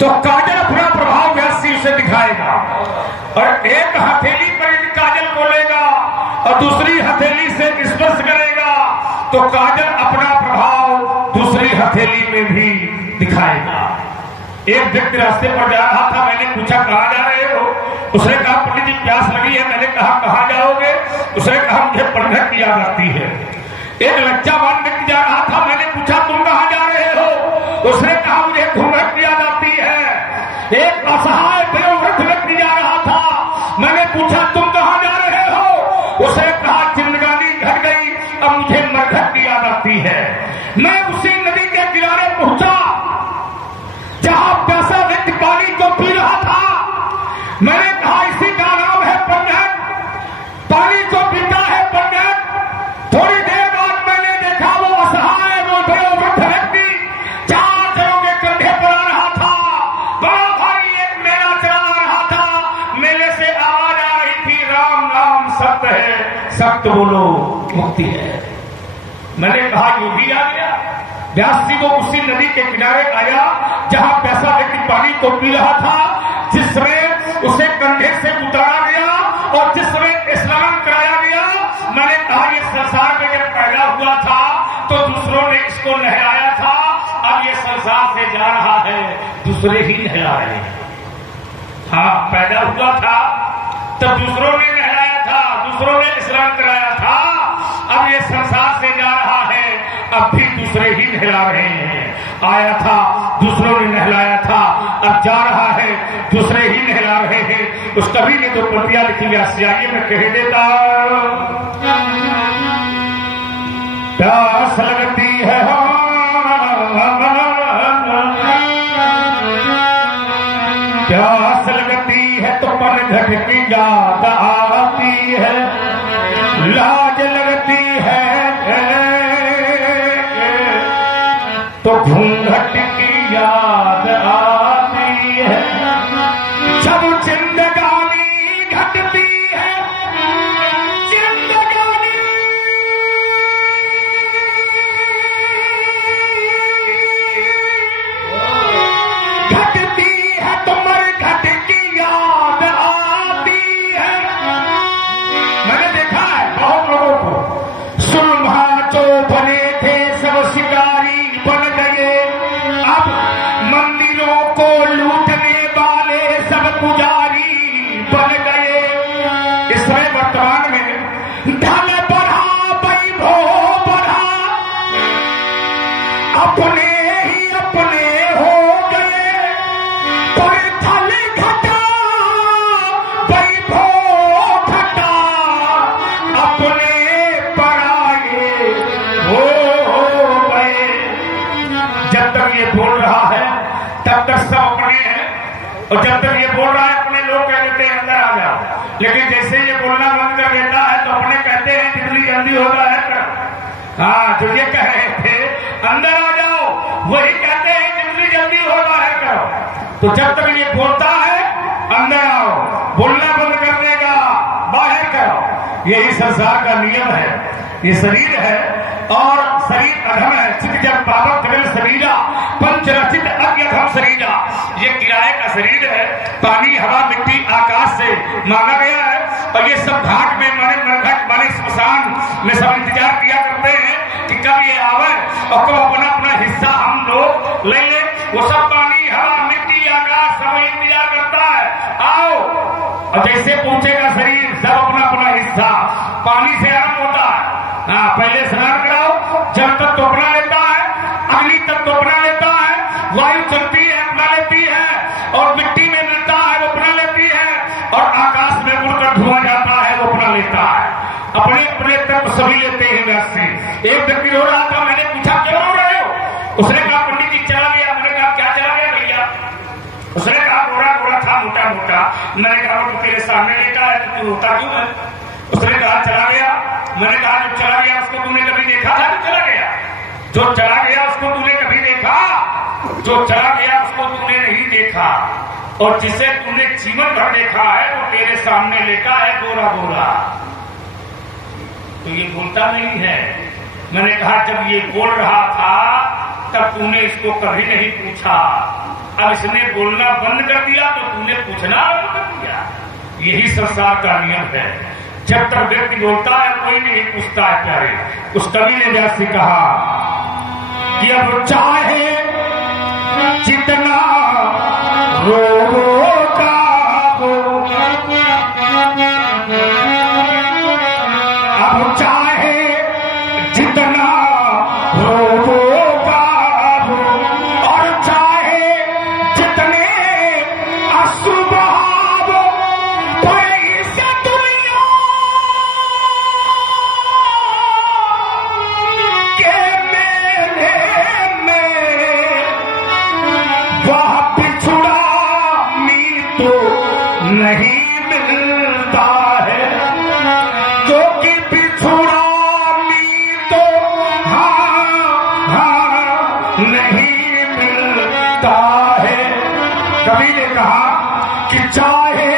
तो काजल अपना प्रभाव व्यासी उसे दिखाएगा, और एक हथेली पर यदि काजल बोलेगा और दूसरी हथेली से स्पर्श करेगा तो काजल अपना प्रभाव दूसरी हथेली में भी दिखाएगा। एक व्यक्ति रास्ते पर जा रहा था, मैंने पूछा कहाँ जा रहे हो? उसने कहा पंडित जी प्यास लगी है। मैंने कहा कहाँ जाओगे? उसने कहा मुझे पंडित की याद आती है। एक लज्जावान व्यक्ति जा रहा था, मैंने पूछा तुम कहाँ जा रहे हो? उसने कहा मुझे घूंघट की याद आती है। एक असहाय वयोवृद्ध व्यक्ति जा रहा था, मैंने पूछा तुम कहाँ जा रहे हो? उसने कहा जिंदगानी घट गई, अब मुझे मरघट की याद आती है। मैं उसी नदी के किनारे पहुंचा जहां प्यासा व्यक्ति पानी को पी रहा था। मैंने कहा इसी का नाम है पंडित, पानी को पीता है पंडित। थोड़ी देर बाद मैंने देखा वो असहाय वो वयोवृद्ध व्यक्ति चार जनों के कंधे पर आ रहा था। बड़ा भारी एक मेला चला रहा था। मेले से आवाज आ रही थी राम नाम सत्य है, सत्य बोलो मुक्ति है। मैंने कहा ये भी आ गया। व्यास जी वो उसी नदी के किनारे आया जहां प्यासा व्यक्ति पानी को पी रहा था, जिसमें उसे कंधे से उतारा गया और जिसमें स्नान कराया गया। मैंने कहा ये संसार में जब पैदा हुआ था तो दूसरों ने इसको नहलाया था, अब ये संसार से जा रहा है, दूसरे ही नहला रहे हैं। हाँ, पैदा हुआ था तब दूसरों ने नहलाया था, दूसरों ने स्नान कराया था, अब ये संसार से जा रहा है, अब भी दूसरे ही नहला रहे हैं। आया था दूसरों ने नहलाया था, अब जा रहा है, दूसरे ही नहला रहे हैं। उस कवि ने 2 पंक्तियां लिखी, व्यासियागी में कह देता प्यास लगती है प्यास लगती है तो पनघट की याद आती है, लाज लगती है तो घूंघट की याद आती है। जब जिंदगानी घटती है, जिंदगानी घटती है तो मरघट की याद आती है। मैंने देखा है बहुत लोगों को, सुलभा जो बने थे सब शिकारी बन गए, अब मंदिरों को लूटने वाले सब पुजारी बन गए। इसमें वर्तमान में धन बढ़ा, वैभव बढ़ा, अपने ही अपने हो गए, पर धन घटा, वैभव घटा, अपने पराये हो गए। जब तक ये बोल रहा है तब तक सब अपने हैं, और जब तक ये बोल रहा है अपने लोग कह देते हैं अंदर आ जाओ। लेकिन जैसे ये बोलना बंद कर देता है तो अपने कहते हैं जितनी जल्दी होता है कर। हाँ, जो ये कह रहे थे अंदर आ जाओ, वही कहते हैं जितनी जल्दी हो बाहर करो। तो जब तक ये बोलता है अंदर आओ, बोलना बंद कर देगा बाहर करो। यही संसार का नियम है। ये शरीर है और शरीर अधम है। चित जब पावक करेल शरीरा पंच रचित अज्ञधम शरीरा। ये किराए का शरीर है। पानी, हवा, मिट्टी, आकाश से मांगा गया है, और ये सब घाट में माने मरघट माने स्मशान में सब इंतजार किया करते हैं कि कब ये आवे और कब अपना अपना हिस्सा हम लोग ले ले। वो सब पानी, हवा, मिट्टी, आकाश सब इंतजार करता है, आओ। और जैसे पहुंचेगा शरीर, सब अपना अपना हिस्सा। पानी से आरंभ होता है। हाँ, पहले स्नान कराओ, जल तक तो अपना लेता है, अग्नि तक तो अपना लेता है, वायु चलती है अपना लेती है, और मिट्टी में मिलता है वो अपना लेती है, और आकाश में उड़कर धुआं जाता है वो अपना लेता है। अपने अपने तत्व सभी लेते हैं वैसे। एक व्यक्ति रो रहा था, मैंने पूछा क्यों रो रहे हो? उसने कहा पंडित जी चला गया। मैंने कहा क्या चला गया भैया? उसने कहा गोरा गोरा था, मोटा मोटा। मैंने कहा वो तेरे सामने लेटा है तो तू रोता क्यों है? उसने कहा चला गया। मैंने कहा जो चला गया उसको तूने कभी देखा था? जो चला गया, जो चला गया उसको तूने कभी देखा? जो चला गया उसको तूने नहीं देखा, और जिसे तूने जीवन भर देखा है वो तेरे सामने लेटा है गोरा गोरा। तो ये बोलता नहीं है। मैंने कहा जब ये बोल रहा था तब तूने इसको कभी नहीं पूछा अब इसने बोलना बंद कर दिया तो तूने पूछना बंद कर दिया। यही संसार का नियम है। जब तक व्यक्ति बोलता है कोई नहीं पूछता है। प्यारे उस कवि ने जैसे कहा कि अब चाहे जितना रोगा अब चाहे जितना रोगा और चाहे जितने अश्रु बहाओ पर इस दुनिया के मेले में वह पिछड़ा मीतो नहीं मिलता है, जो कि पिछड़ा मीतो नहीं मिलता है। कवि ने कहा कि चाहे